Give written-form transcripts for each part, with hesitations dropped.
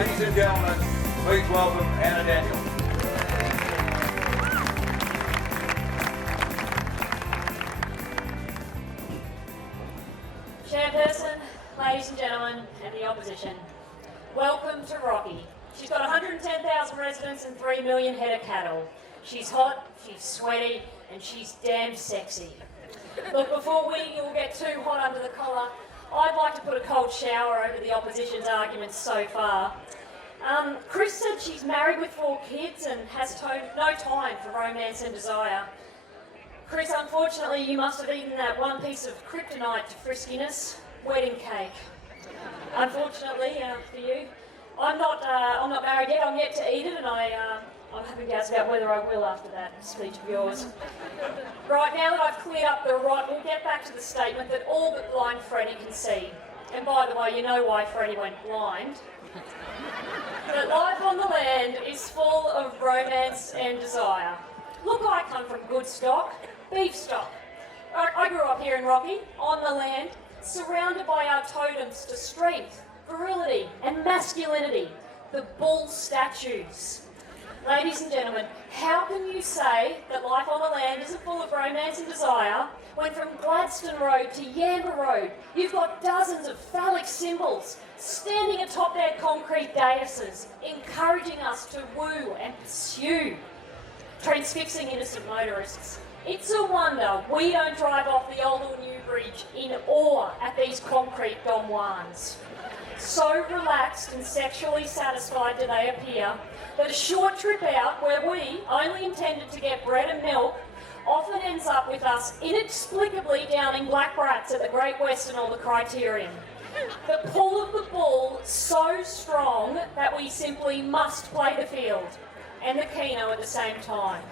Ladies and gentlemen, please welcome Anna Daniel. Chairperson, ladies and gentlemen, and the opposition, welcome to Rocky. She's got 110,000 residents and 3 million head of cattle. She's hot, she's sweaty, and she's damn sexy. Look, before we all get too hot under the collar, I'd like to put a cold shower over the opposition's arguments so far. Chris said she's married with 4 kids and has no time for romance and desire. Chris, unfortunately, you must have eaten that one piece of kryptonite to friskiness, wedding cake. Unfortunately, for you, I'm not married yet. I'm yet to eat it, and I'm having doubts about whether I will after that speech of yours. Right, now that I've cleared up the rot, we'll get back to the statement that all but blind Freddie can see. And by the way, you know why Freddie went blind. That life on the land is full of romance and desire. Look, I come from good stock, beef stock. I grew up here in Rocky, on the land, surrounded by our totems to strength, virility and masculinity, the bull statues. Ladies and gentlemen, how can you say that life on the land isn't full of romance and desire when from Gladstone Road to Yamba Road you've got dozens of phallic symbols standing atop their concrete daises, encouraging us to woo and pursue, transfixing innocent motorists. It's a wonder we don't drive off the old or new bridge in awe at these concrete Don Juans. So relaxed and sexually satisfied do they appear that a short trip out where we only intended to get bread and milk often ends up with us inexplicably downing black rats at the Great Western or the Criterion. The pull of the bull so strong that we simply must play the field and the Keno at the same time.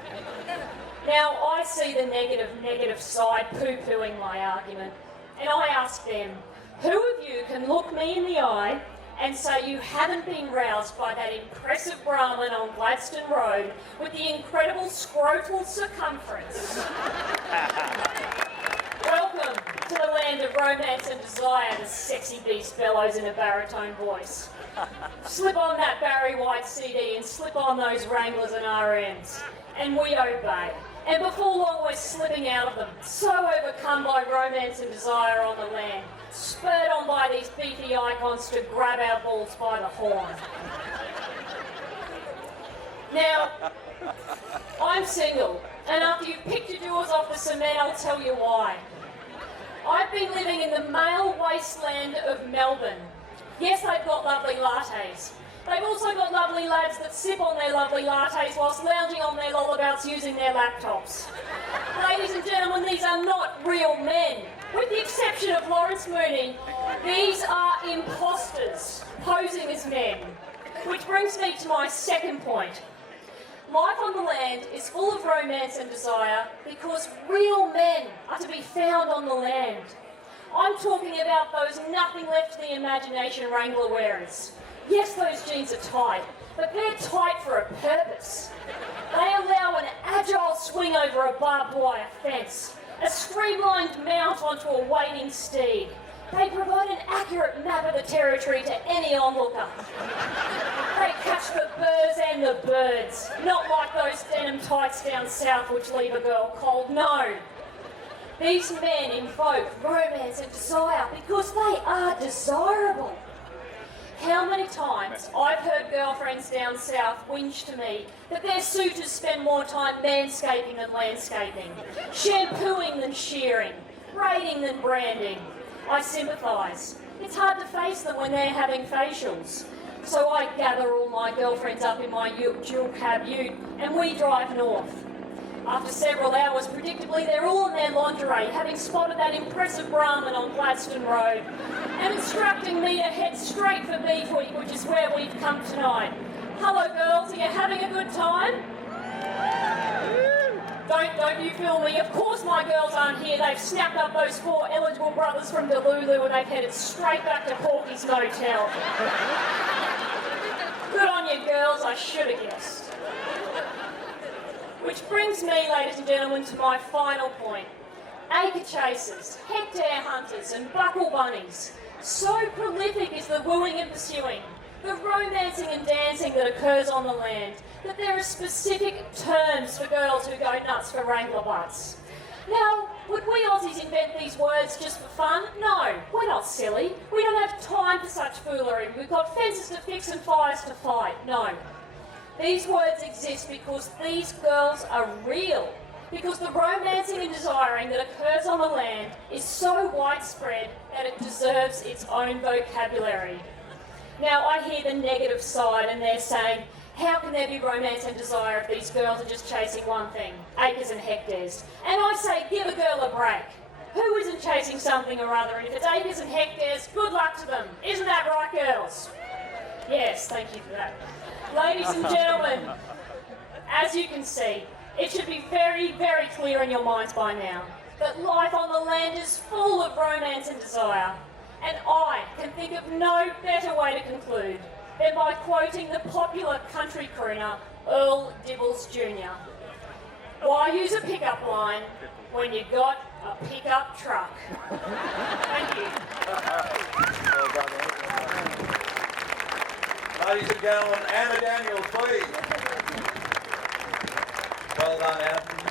Now, I see the negative side poo-pooing my argument, and I ask them, who of you can look me in the eye and say you haven't been roused by that impressive Brahmin on Gladstone Road with the incredible scrotal circumference? Welcome to the land of romance and desire, the sexy beast bellows in a baritone voice. Slip on that Barry White CD and slip on those Wranglers and RMs, and we obey. And before long we're slipping out of them, so overcome by romance and desire on the land, spurred on by these beefy icons to grab our balls by the horn. Now, I'm single, and after you've picked your jewels off the cement, I'll tell you why. I've been living in the male wasteland of Melbourne. Yes, they've got lovely lattes. They've also got lovely lads that sip on their lovely lattes whilst lounging on their lolabouts using their laptops. Ladies and gentlemen, these are not real men. With the exception of Lawrence Mooney, these are imposters posing as men. Which brings me to my second point. Life on the land is full of romance and desire because real men are to be found on the land. I'm talking about those nothing left to the imagination Wrangler wearers. Yes, those jeans are tight, but they're tight for a purpose. They allow an agile swing over a barbed wire fence, a streamlined mount onto a waiting steed. They provide an accurate map of the territory to any onlooker. They catch the burrs and the birds, not like those denim tights down south which leave a girl cold, no. These men invoke romance and desire because they are desirable. How many times I've heard girlfriends down south whinge to me that their suitors spend more time manscaping than landscaping, shampooing than shearing, braiding than branding. I sympathise. It's hard to face them when they're having facials. So I gather all my girlfriends up in my dual cab ute and we drive north. After several hours, predictably, they're all in their lingerie, having spotted that impressive Brahmin on Gladstone Road, and instructing me to head straight for Beef Week, which is where we've come tonight. Hello, girls, are you having a good time? Don't you feel me? Of course my girls aren't here. They've snapped up those 4 eligible brothers from Delulu and they've headed straight back to Porky's Motel. Good on you, girls, I should have guessed. Which brings me, ladies and gentlemen, to my final point. Acre chasers, hectare hunters and buckle bunnies. So prolific is the wooing and pursuing the romancing and dancing that occurs on the land, that there are specific terms for girls who go nuts for wrangler butts. Now, would we Aussies invent these words just for fun? No, we're not silly. We don't have time for such foolery. We've got fences to fix and fires to fight. No. These words exist because these girls are real. Because the romancing and desiring that occurs on the land is so widespread that it deserves its own vocabulary. Now, I hear the negative side and they're saying, how can there be romance and desire if these girls are just chasing one thing, acres and hectares? And I say, give a girl a break. Who isn't chasing something or other? And if it's acres and hectares, good luck to them. Isn't that right, girls? Yes, thank you for that. Ladies and gentlemen, as you can see, it should be very, very clear in your minds by now that life on the land is full of romance and desire. And I can think of no better way to conclude than by quoting the popular country crooner, Earl Dibbles Jr. Why use a pickup line when you got a pickup truck? Thank you. Ladies and gentlemen, Anna Daniels, please. Well done, Anna.